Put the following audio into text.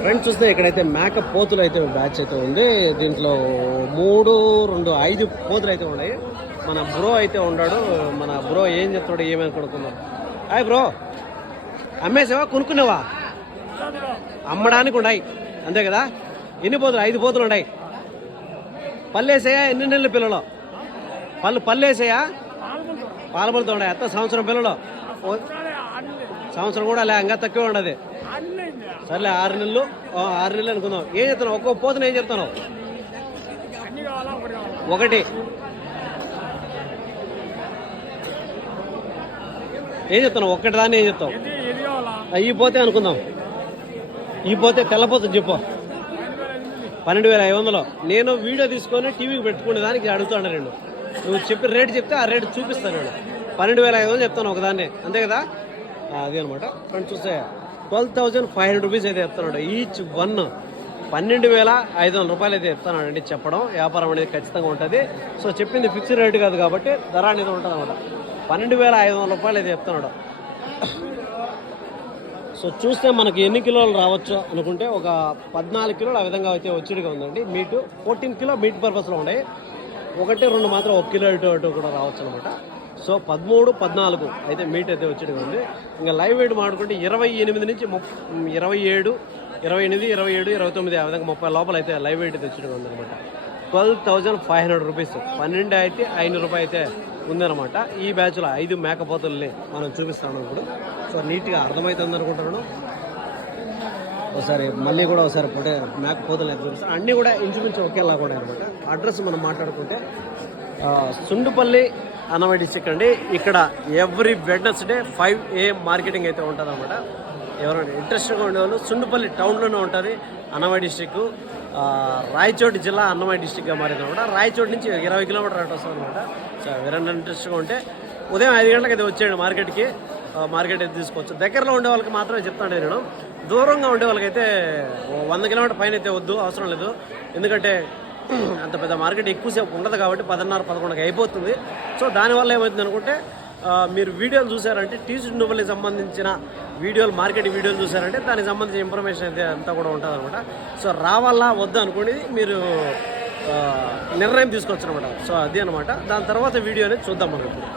Friends చూస్తే ఇక్కడైతే మేక పోతులు అయితే బ్యాచ్ అయితే ఉంది. దీంట్లో 3, 2, 5 పోతులు అయితే ఉన్నాయి. మన బ్రో అయితే ఉన్నాడు. మన బ్రో ఏం చెప్తాడు ఏమేమి కొనుక్కున్నాం. హాయ్ బ్రో, అమ్మేసావా కొనుక్కున్నావా? అమ్మడానికి ఉన్నాయి అంతే కదా. ఎన్ని పోతులు? 5 పోతులు ఉన్నాయి. పళ్ళేసాయా? ఎన్ని నెలల పిల్లలు? పళ్ళేసాయా? పాలపలతో ఉన్నాయి. అత్త సంవత్సరం పిల్లలు. సంవత్సరం కూడా లే, ఇంకా తక్కువ ఉండదు. సర్లే 6 నెలలు అనుకుందాం. ఏం చెప్తున్నావు? ఒక్కో పోతున్నా ఏం చెప్తాను? ఒకటి ఏం చెప్తాను? ఒక్కటి దాన్ని ఏం చెప్తావు? ఈ పోతే అనుకుందాం. ఈ పోతే తెల్లపోతుంది చెప్పు. 12,500. నేను వీడియో తీసుకొని టీవీకి పెట్టుకునే దానికి అడుగుతాను. రెండు నువ్వు చెప్పి రేటు చెప్తే ఆ రేటు చూపిస్తాను. నేను 12,500 చెప్తాను ఒకదాన్ని, అంతే కదా. అది అనమాట ఫ్రెండ్స్. చూస్తే 12,500 రూపీస్ అయితే చెప్తున్నాడు. ఈచ్ వన్ 12,500 రూపాయలు అయితే చెప్తున్నాడు అండి. చెప్పడం వ్యాపారం అనేది ఖచ్చితంగా ఉంటుంది. సో చెప్పింది ఫిక్స్డ్ రేటు కాదు కాబట్టి ధర అనేది ఉంటుంది అనమాట. 12,500 రూపాయలు అయితే చెప్తున్నాడు. సో చూస్తే మనకి ఎన్ని కిలోలు రావచ్చు అనుకుంటే ఒక 14 కిలోలు ఆ విధంగా అయితే వచ్చేదిగా ఉందండి. మీటు 14 కిలో మీట్ పర్పస్లో ఉన్నాయి. 1, 2 మాత్రం 1 కిలో ఇటు కూడా రావచ్చు అనమాట. సో 13, 14 అయితే మీట్ అయితే వచ్చేది ఉంది. ఇంకా లైవ్ వెయిట్ మాడుకుంటే 28 నుంచి 27, 29 ఆ విధంగా 30 లోపల అయితే లైవ్ వెయిట్ అయితే వచ్చేది ఉందనమాట. 12,500 రూపీస్ 12 అయితే 500 రూపాయలు అయితే ఉందన్నమాట. ఈ బ్యాచ్లో 5 మేకపోతుల్ని మనం చూపిస్తాను ఇప్పుడు. సో నీట్గా అర్థమవుతుంది అనుకుంటున్నాను. ఒకసారి మళ్ళీ కూడా ఒకసారి మేకపోతులు అయితే చూపిస్తాను. అన్నీ కూడా ఇంచుమించు ఒకేలా కూడా అనమాట. అడ్రస్ మనం మాట్లాడుకుంటే సుండుపల్లి అన్నమయ్య డిస్టిక్ అండి. ఇక్కడ ఎవ్రీ వెడ్నెస్డే 5 AM మార్కెటింగ్ అయితే ఉంటుంది అనమాట. ఎవరైనా ఇంట్రెస్ట్గా ఉండేవాళ్ళు సుండుపల్లి టౌన్లోనే ఉంటుంది. అన్నమయ్య డిస్టిక్ రాయచోటి జిల్లా అన్నమయ్య డిస్టిక్గా మారింది అనమాట. రాయచోటి నుంచి 20 కిలోమీటర్ అటు వస్తుంది అనమాట. సో ఎవరైనా ఇంట్రెస్ట్గా ఉంటే ఉదయం 5 గంటలకు అయితే వచ్చేయండి మార్కెట్కి. మార్కెట్ అయితే తీసుకోవచ్చు. దగ్గరలో ఉండే వాళ్ళకి మాత్రమే చెప్తాను నేను. దూరంగా ఉండే వాళ్ళకైతే 100 కిలోమీటర్ పైన అయితే వద్దు, అవసరం లేదు. ఎందుకంటే అంత పెద్ద మార్కెట్ ఎక్కువసేపు ఉండదు కాబట్టి 10:30, 11కి అయిపోతుంది. సో దానివల్ల ఏమవుతుంది అనుకుంటే మీరు వీడియోలు చూసారంటే సుండుపల్లికి సంబంధించిన వీడియోలు, మార్కెట్ వీడియోలు చూసారంటే దానికి సంబంధించిన ఇన్ఫర్మేషన్ అయితే అంతా కూడా ఉంటుంది అనమాట. సో రావాలా వద్దా అనుకోండి మీరు నిర్ణయం తీసుకోవచ్చు అనమాట. సో అది అనమాట. దాని తర్వాత వీడియో అనేది చూద్దాం మనం ఇప్పుడు.